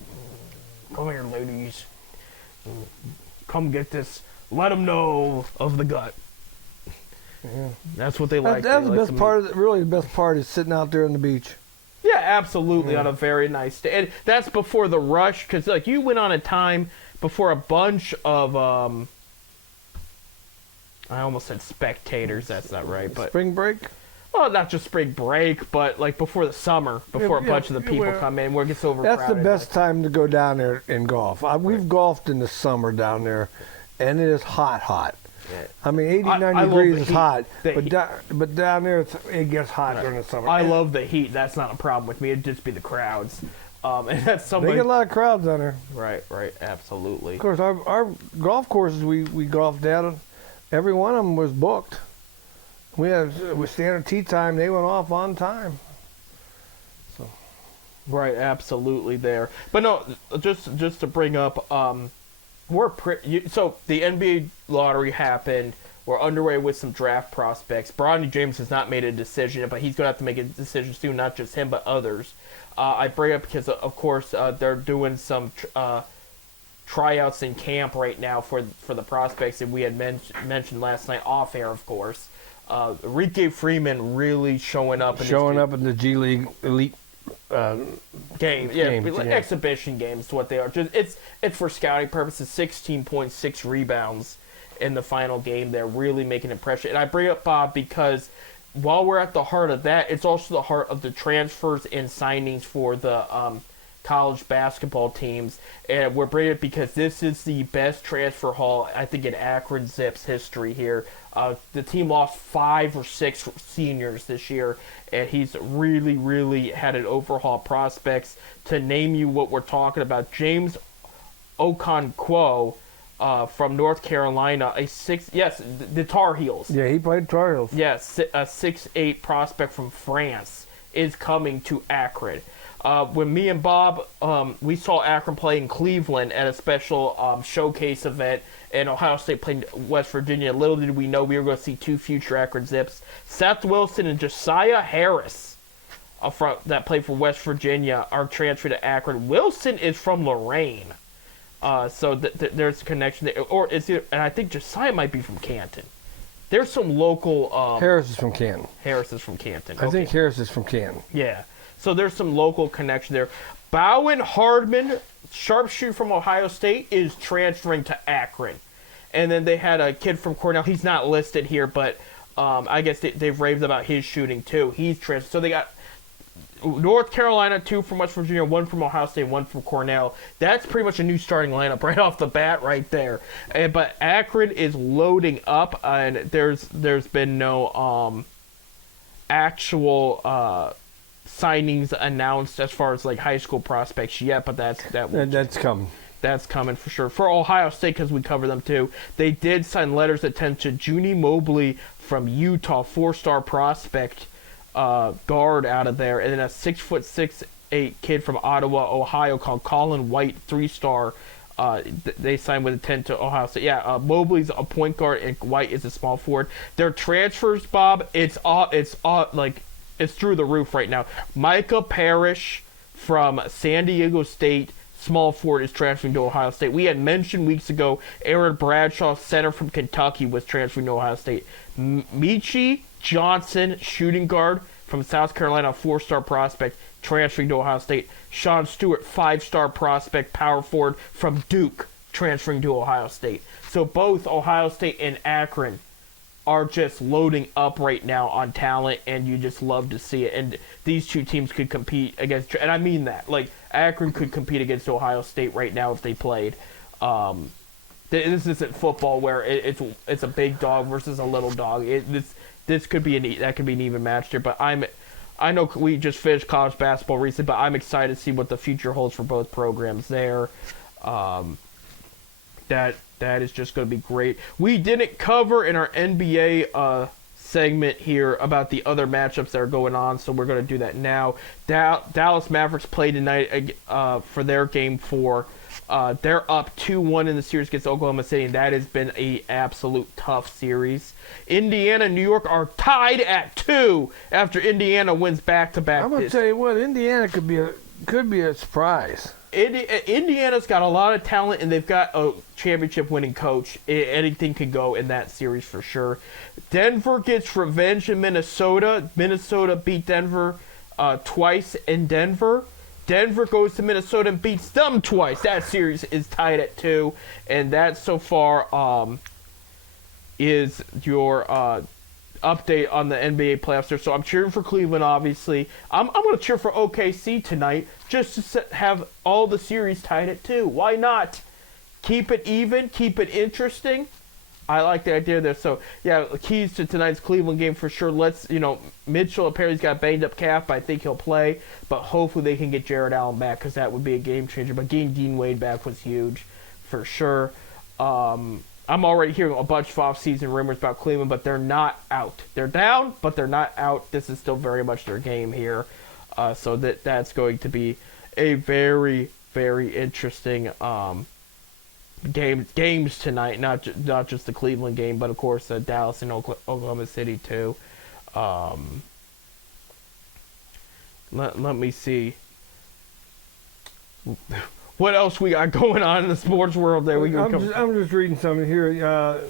come here, ladies. Come get this. Let them know of the gut. Yeah. That's what they like. That's the best part. Really, the best part is sitting out there on the beach. Yeah, absolutely, on a very nice day. And that's before the rush, because like you went on a time before a bunch of I almost said spectators. That's not right, but spring break. Well, not just spring break, but like before the summer, before a bunch of the people come in, where it gets overcrowded. That's the best time to go down there and golf. We've golfed in the summer down there, and it is hot. I mean, 89 I love degrees the is heat. hot, The but, heat. but down there it gets hot during the summer. I love the heat. That's not a problem with me. It'd just be the crowds. And that's They somebody. get a lot of crowds down there. Right, absolutely. Of course, our golf courses we golfed at, every one of them was booked. We had with standard tee time. They went off on time. Right, absolutely there. But no, just to bring up, so the NBA lottery happened. We're underway with some draft prospects. Bronny James has not made a decision, but he's going to have to make a decision soon, not just him, but others. I bring up because, of course, they're doing some tryouts in camp right now for the prospects that we had mentioned last night off air, of course. Enrique Freeman really showing up In the G League Elite games, exhibition games, what they are. It's for scouting purposes. 16.6 rebounds in the final game. They're really making an impression. And I bring up Bob because while we're at the heart of that, it's also the heart of the transfers and signings for the college basketball teams. And we're bringing it because this is the best transfer haul, I think, in Akron Zips history here. The team lost 5 or 6 seniors this year, and he's really, really had an overhaul prospects. To name you what we're talking about, James Okonkwo from North Carolina, the Tar Heels. Yeah, he played Tar Heels. Yes, a 6'8" prospect from France is coming to Akron. When me and Bob, we saw Akron play in Cleveland at a special showcase event, and Ohio State played West Virginia. Little did we know we were going to see 2 future Akron Zips. Seth Wilson and Josiah Harris, that played for West Virginia, are transferred to Akron. Wilson is from Lorraine, so there's a connection there. And I think Josiah might be from Canton. There's some local... Harris is from Canton. Harris is from Canton. I think Harris is from Canton. Yeah. So there's some local connection there. Bowen Hardman, sharpshooter from Ohio State, is transferring to Akron. And then they had a kid from Cornell. He's not listed here, but I guess they've raved about his shooting too. He's transferred. So they got North Carolina, 2 from West Virginia, 1 from Ohio State, 1 from Cornell. That's pretty much a new starting lineup right off the bat right there. But Akron is loading up, and there's been no actual signings announced as far as like high school prospects yet, but that's coming. That's coming for sure. For Ohio State, because we cover them too, they did sign letters of intent to Junie Mobley from Utah, 4-star prospect guard out of there, and then a 6'6" kid from Ottawa, Ohio, called Colin White, 3-star. They signed with intent to Ohio State. Yeah, Mobley's a point guard and White is a small forward. Their transfers, Bob, it's through the roof right now. Micah Parrish from San Diego State, small forward, is transferring to Ohio State. We had mentioned weeks ago Aaron Bradshaw, center from Kentucky, was transferring to Ohio State. Michi Johnson, shooting guard from South Carolina, 4-star prospect, transferring to Ohio State. Sean Stewart, 5-star prospect, power forward from Duke, transferring to Ohio State. So both Ohio State and Akron are just loading up right now on talent, and you just love to see it. And these two teams could compete against, and I mean that, like Akron could compete against Ohio State right now if they played. This isn't football where it's a big dog versus a little dog. This could be that could be an even match here. But I know we just finished college basketball recently, but I'm excited to see what the future holds for both programs there. That is just going to be great. We didn't cover in our NBA segment here about the other matchups that are going on, so we're going to do that now. Dallas Mavericks play tonight for their game 4. They're up 2-1 in the series against Oklahoma City, and that has been an absolute tough series. Indiana and New York are tied at 2 after Indiana wins back-to-back. I'm going to tell you what, Indiana could be a surprise. Indiana's got a lot of talent, and they've got a championship-winning coach. Anything could go in that series for sure. Denver gets revenge in Minnesota. Minnesota beat Denver twice in Denver. Denver goes to Minnesota and beats them twice. That series is tied at 2, and that so far is your update on the NBA playoffs there. So I'm cheering for Cleveland, obviously. I'm going to cheer for OKC tonight just to have all the series tied at 2. Why not? Keep it even, keep it interesting. I like the idea there. So, yeah, keys to tonight's Cleveland game for sure. Mitchell apparently has got a banged up calf, but I think he'll play. But hopefully they can get Jared Allen back because that would be a game changer. But getting Dean Wade back was huge for sure. I'm already hearing a bunch of off-season rumors about Cleveland, but they're not out. They're down, but they're not out. This is still very much their game here. So that's going to be a very, very interesting games tonight, not just the Cleveland game, but of course Dallas and Oklahoma City too. Let me see what else we got going on in the sports world. There I'm just reading something here.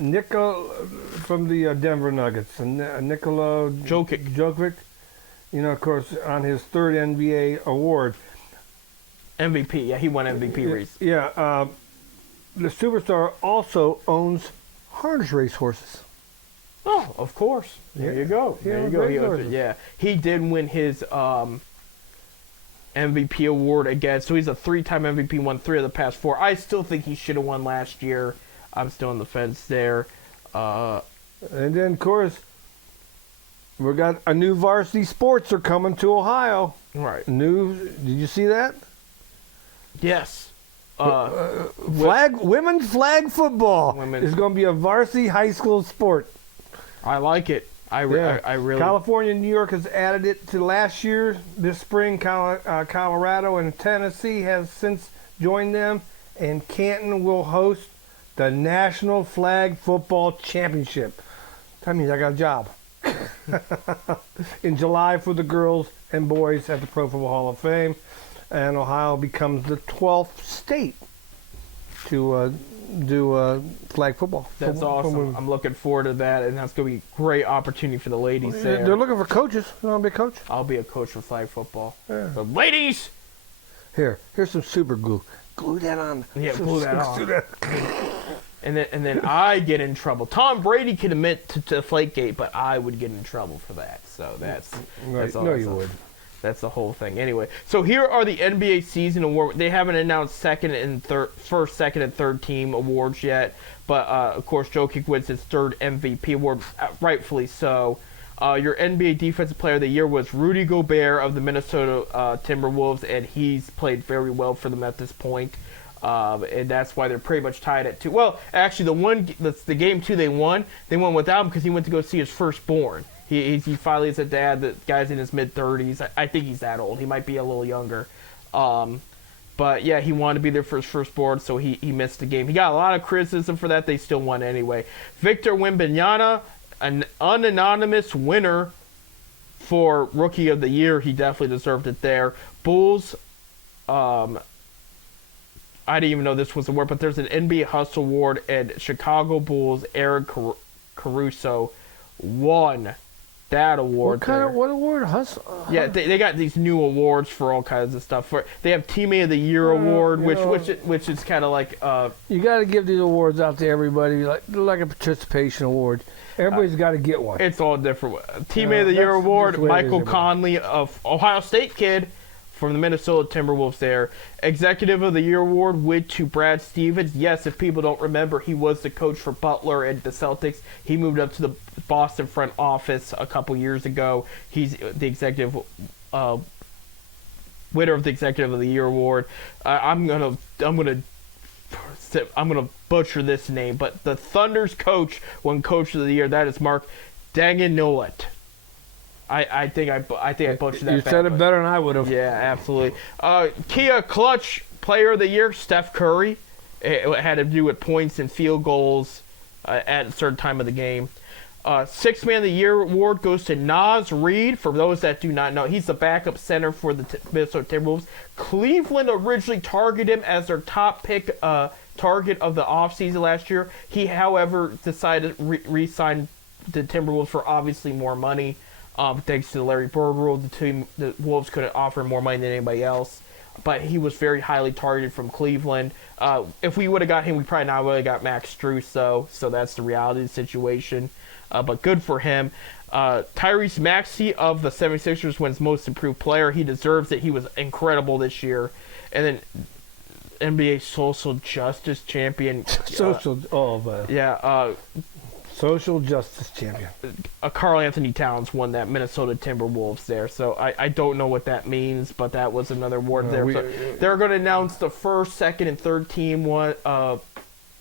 Nikola from the Denver Nuggets, Nikola Jokic. Of course, on his third NBA award. MVP, yeah, he won MVP race. Yeah. The superstar also owns harness race horses. Oh, of course. There you go. There you go. He did win his MVP award again. So he's a 3-time MVP, won 3 of the past 4. I still think he should have won last year. I'm still on the fence there. And then, of course, we got a new varsity sports are coming to Ohio. Right. Did you see that? Yes. Women's flag football is going to be a varsity high school sport. I like it. I really. California and New York has added it to last year. This spring, Colorado and Tennessee has since joined them, and Canton will host the National Flag Football Championship. That means I got a job. In July for the girls and boys at the Pro Football Hall of Fame. And Ohio becomes the 12th state to do flag football. That's awesome. I'm looking forward to that, and that's going to be a great opportunity for the ladies there. They're looking for coaches. You want to be a coach? I'll be a coach for flag football. Yeah. So, ladies! Here's some super glue. Glue that on. Yeah, glue that on. And then I get in trouble. Tom Brady can admit to Deflategate, but I would get in trouble for that. So that's all. No, you would. That's the whole thing. Anyway, so here are the NBA season awards. They haven't announced first, second, and third team awards yet, but of course, Jokic wins his third MVP award, rightfully so. Your NBA Defensive Player of the Year was Rudy Gobert of the Minnesota Timberwolves, and he's played very well for them at this point. And that's why they're pretty much tied at 2. Well, actually, the game 2 they won without him because he went to go see his firstborn. He finally is a dad. The guy's in his mid-30s. I think he's that old. He might be a little younger. But, yeah, he wanted to be there for his firstborn, so he missed the game. He got a lot of criticism for that. They still won anyway. Victor Wembanyama, an unanimous winner for Rookie of the Year. He definitely deserved it there. Bulls, I didn't even know this was a word, but there's an NBA Hustle Award, and Chicago Bulls, Eric Caruso won that award. What award? Hustle? Yeah, they got these new awards for all kinds of stuff. They have Teammate of the Year award, which is kind of like. You got to give these awards out to everybody, like a participation award. Everybody's got to get one. It's all different. Teammate of the Year award, Michael Conley of Ohio State kid from the Minnesota Timberwolves there. Executive of the Year award went to Brad Stevens. Yes, if people don't remember, he was the coach for Butler and the Celtics. He moved up to the Boston front office a couple years ago. He's the executive winner of the Executive of the Year award. I'm gonna butcher this name, but the Thunder's coach won Coach of the Year. That is Mark Daigneault. I think I butchered that. You said it better than I would have. Yeah, absolutely. Kia Clutch Player of the Year, Steph Curry. It had to do with points and field goals at a certain time of the game. Sixth Man of the Year award goes to Naz Reid. For those that do not know, he's the backup center for the Minnesota Timberwolves. Cleveland originally targeted him as their top pick target of the offseason last year. He, however, decided to re-sign the Timberwolves for obviously more money. Thanks to the Larry Bird rule, the Wolves couldn't offer more money than anybody else. But he was very highly targeted from Cleveland. If we would have got him, we probably not would have got Max Strus, though. So that's the reality of the situation. But good for him. Tyrese Maxey of the 76ers wins Most Improved Player. He deserves it. He was incredible this year. And then NBA social justice champion. Social. Social justice champion. Karl Anthony Towns won that Minnesota Timberwolves there. So I don't know what that means, but that was another award there. So they're going to announce the first, second, and third team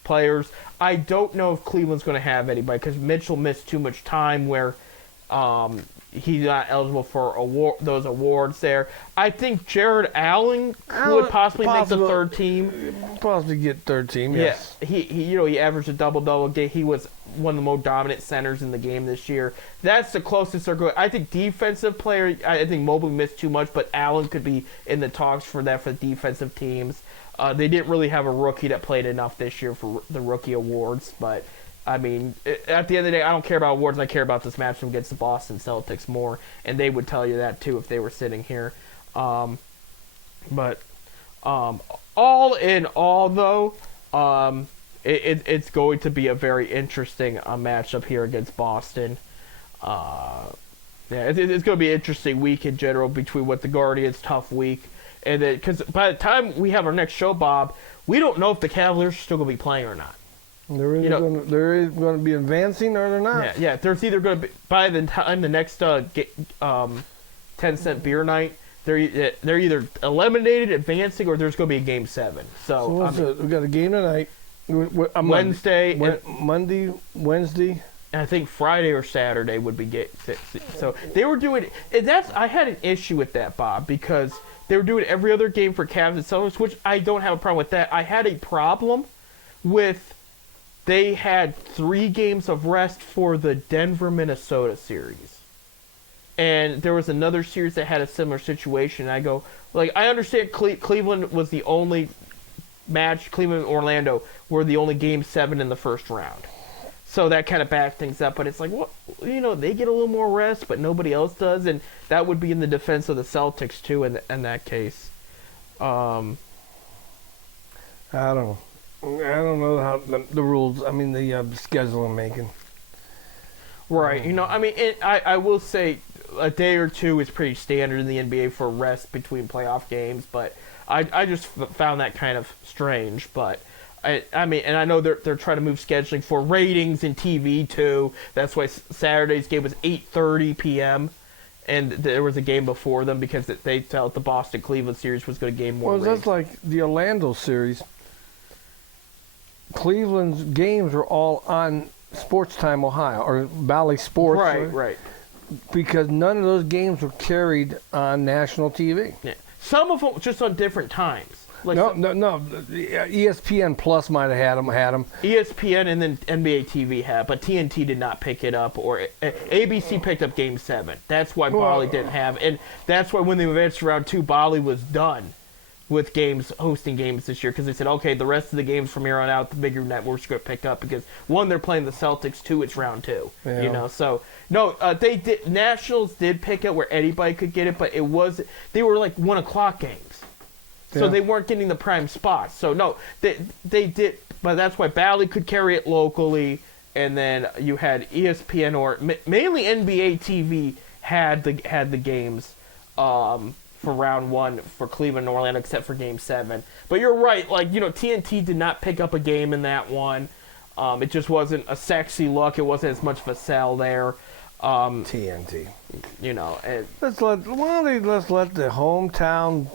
players. I don't know if Cleveland's going to have anybody because Mitchell missed too much time where he's not eligible for those awards there. I think Jared Allen could possibly make the third team. Possibly get third team, yes. Yeah, he averaged a double-double game. He was one of the most dominant centers in the game this year. That's the closest they're going. I think defensive player, I think Mobley missed too much, but Allen could be in the talks for that for defensive teams. They didn't really have a rookie that played enough this year for the rookie awards, but I mean, at the end of the day, I don't care about awards. I care about this matchup against the Boston Celtics more, and they would tell you that too if they were sitting here. All in all, though, it's going to be a very interesting matchup here against Boston. It's going to be an interesting week in general between what the Guardians' tough week, and then because by the time we have our next show, Bob, we don't know if the Cavaliers are still going to be playing or not. They're either going to be advancing or they're not. Yeah. There's either going to be by the time the next 10-cent beer night, they're either eliminated, advancing, or there's going to be a game 7. So we got a game tonight. Wednesday, Monday, Wednesday. And I think Friday or Saturday would be get. So they were doing. I had an issue with that, Bob, because they were doing every other game for Cavs and Celtics, which I don't have a problem with that. I had a problem with. They had 3 games of rest for the Denver-Minnesota series. And there was another series that had a similar situation. I go, I understand Cleveland was the only match, Cleveland and Orlando were the only game 7 in the first round. So that kind of backed things up. But it's like, well, they get a little more rest, but nobody else does. And that would be in the defense of the Celtics, too, in that case. I don't know how the rules. I mean, the schedule I'm making. Right. I will say a day or two is pretty standard in the NBA for rest between playoff games, but I just found that kind of strange. But I mean, and I know they're trying to move scheduling for ratings and TV too. That's why Saturday's game was 8:30 p.m. And there was a game before them because they felt the Boston-Cleveland series was going to gain more. Well, that's like the Orlando series. Cleveland's games are all on Sports Time Ohio or Valley Sports. Right. Because none of those games were carried on national TV. Yeah. Some of them just on different times. No. ESPN Plus might have had them. ESPN and then NBA TV had, but TNT did not pick it up, or ABC picked up Game 7. That's why Bali didn't have, and that's why when they advanced to round 2, Bali was done with hosting games this year, because they said, okay, the rest of the games from here on out, the bigger networks going to pick up, because 1, they're playing the Celtics, 2, it's round 2. Yeah. So no, Nationals did pick it where anybody could get it, but they were like 1:00 games, so they weren't getting the prime spots. So no, they did, but that's why Bally could carry it locally, and then you had ESPN or mainly NBA TV had the games. For round 1 for Cleveland and Orlando, except for Game 7. But you're right, TNT did not pick up a game in that one. It just wasn't a sexy look. It wasn't as much of a sell there. TNT. And let's let the hometown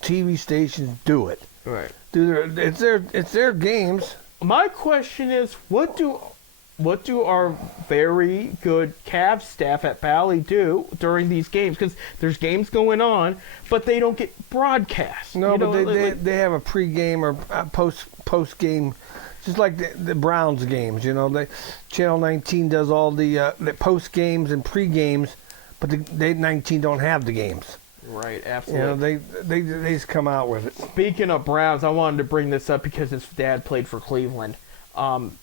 TV stations do it. Right. It's their games. My question is, what do our very good Cavs staff at Bally do during these games? Because there's games going on, but they don't get broadcast. No, but they have a pregame or post game, just like the Browns games. Channel 19 does all the post games and pre games, but they 19 don't have the games. Right, absolutely. They just come out with it. Speaking of Browns, I wanted to bring this up because his dad played for Cleveland.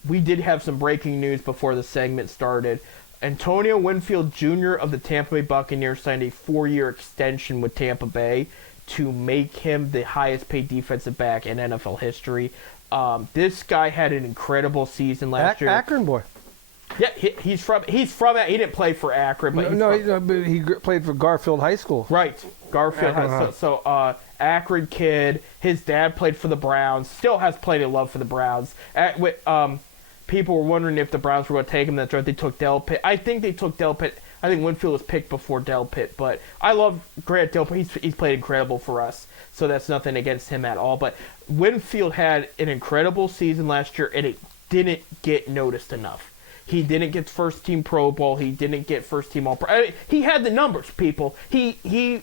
We did have some breaking news before the segment started. Antonio Winfield Jr. of the Tampa Bay Buccaneers signed a 4-year extension with Tampa Bay to make him the highest paid defensive back in NFL history. This guy had an incredible season last year. Akron boy. Yeah, he's from. He didn't play for Akron, but but he played for Garfield High School. Right, Garfield. So Akron kid. His dad played for the Browns. Still has plenty of love for the Browns. People were wondering if the Browns were going to take him. That's right. They took Delpit. I think they took Delpit. I think Winfield was picked before Delpit. But I love Grant Delpit. He's played incredible for us. So that's nothing against him at all. But Winfield had an incredible season last year, and it didn't get noticed enough. He didn't get first team Pro Bowl. He didn't get first team All Pro. He had the numbers, people. He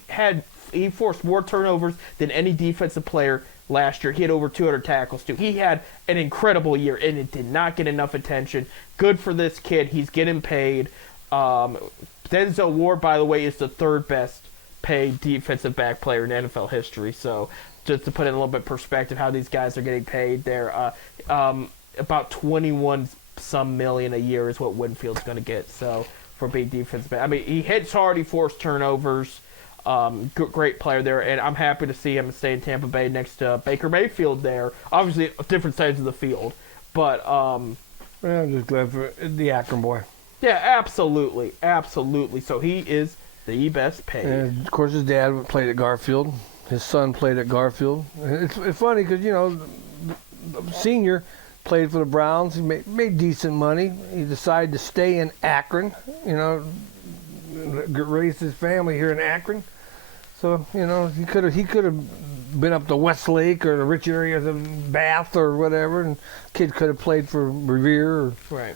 forced more turnovers than any defensive player last year. He had over 200 tackles too. He had an incredible year, and it did not get enough attention. Good for this kid. He's getting paid. Denzel Ward, by the way, is the third best paid defensive back player in NFL history. So just to put in a little bit of perspective, how these guys are getting paid, they're about 21 some million a year is what Winfield's going to get. So for being defensive back, I mean, he hits hard. He forced turnovers. Great player there, and I'm happy to see him stay in Tampa Bay next to Baker Mayfield there. Obviously, different sides of the field, but I'm just glad for the Akron boy. yeah, absolutely. So he is the best paid. And of course, his dad played at Garfield. His son played at Garfield. It's funny because the senior played for the Browns. He made decent money. He decided to stay in Akron. Raised his family here in Akron. So he could have been up to Westlake or the rich areas of Bath or whatever, and kid could have played for Revere. Right.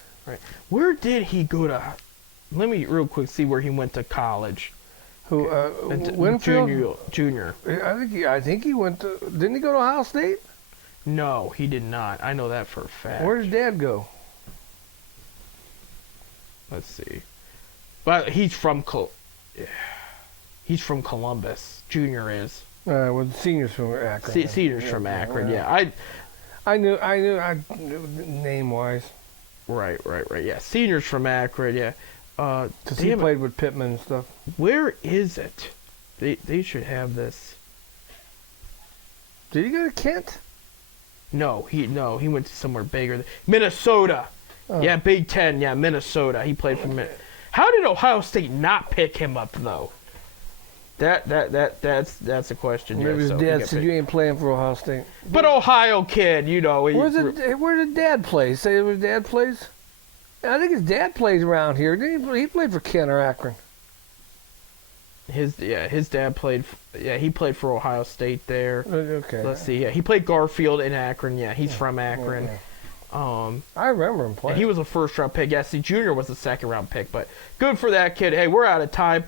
Where did he go to? Let me real quick see where he went to college. Who? Winfield? Junior. I think he went to. Didn't he go to Ohio State? No, he did not. I know that for a fact. Where did Dad go? Let's see. But he's from Columbus. Junior is. Well, the senior's from Akron. Senior's from Akron. Yeah. I knew name wise. Right. Yeah, senior's from Akron. Yeah. Because he played with Pittman and stuff. Where is it? They should have this. Did he go to Kent? No, he went to somewhere bigger. Minnesota. Oh. Yeah, Big Ten. Yeah, Minnesota. He played for Minnesota. How did Ohio State not pick him up though? That's a question. Maybe his dad said you ain't playing for Ohio State. But Ohio kid, Where did Dad play? Say where Dad plays? I think his dad plays around here. Didn't he played for Kent or Akron? His dad played. He played for Ohio State there. Okay. Let's see. Yeah, he played Garfield in Akron. Yeah, he's from Akron. Okay. I remember him playing. He was a first-round pick. Yeah, see, Junior was a second-round pick, but good for that kid. Hey, we're out of time.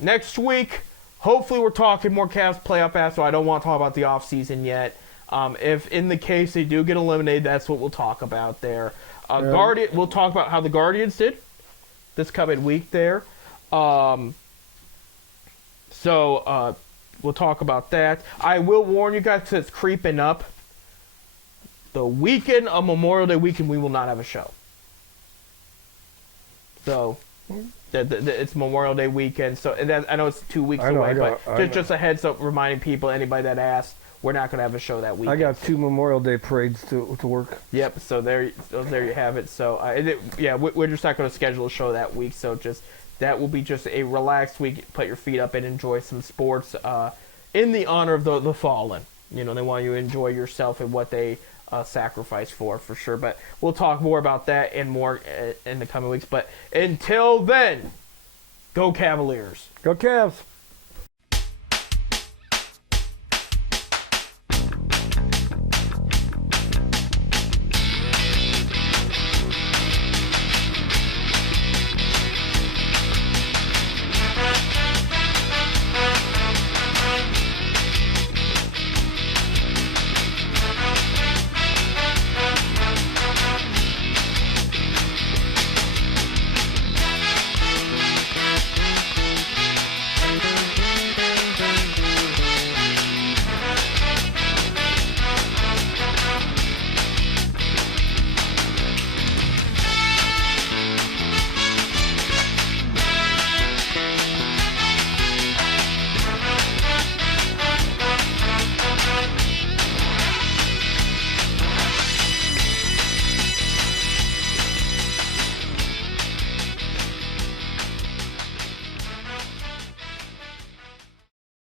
Next week, hopefully we're talking more Cavs playoff basketball. I don't want to talk about the offseason yet. If in the case they do get eliminated, that's what we'll talk about there. We'll talk about how the Guardians did this coming week there. So we'll talk about that. I will warn you guys because it's creeping up. The weekend of Memorial Day weekend, we will not have a show. So, it's Memorial Day weekend. So, I know it's 2 weeks away, but just a heads up, reminding people, anybody that asked, we're not going to have a show that weekend. I got 2 Memorial Day parades to work. Yep. So there you have it. So we're just not going to schedule a show that week. So that will be just a relaxed week. Put your feet up and enjoy some sports in the honor of the fallen. They want you to enjoy yourself and what they sacrifice for sure. But we'll talk more about that and more in the coming weeks. But until then, go Cavaliers. Go Cavs.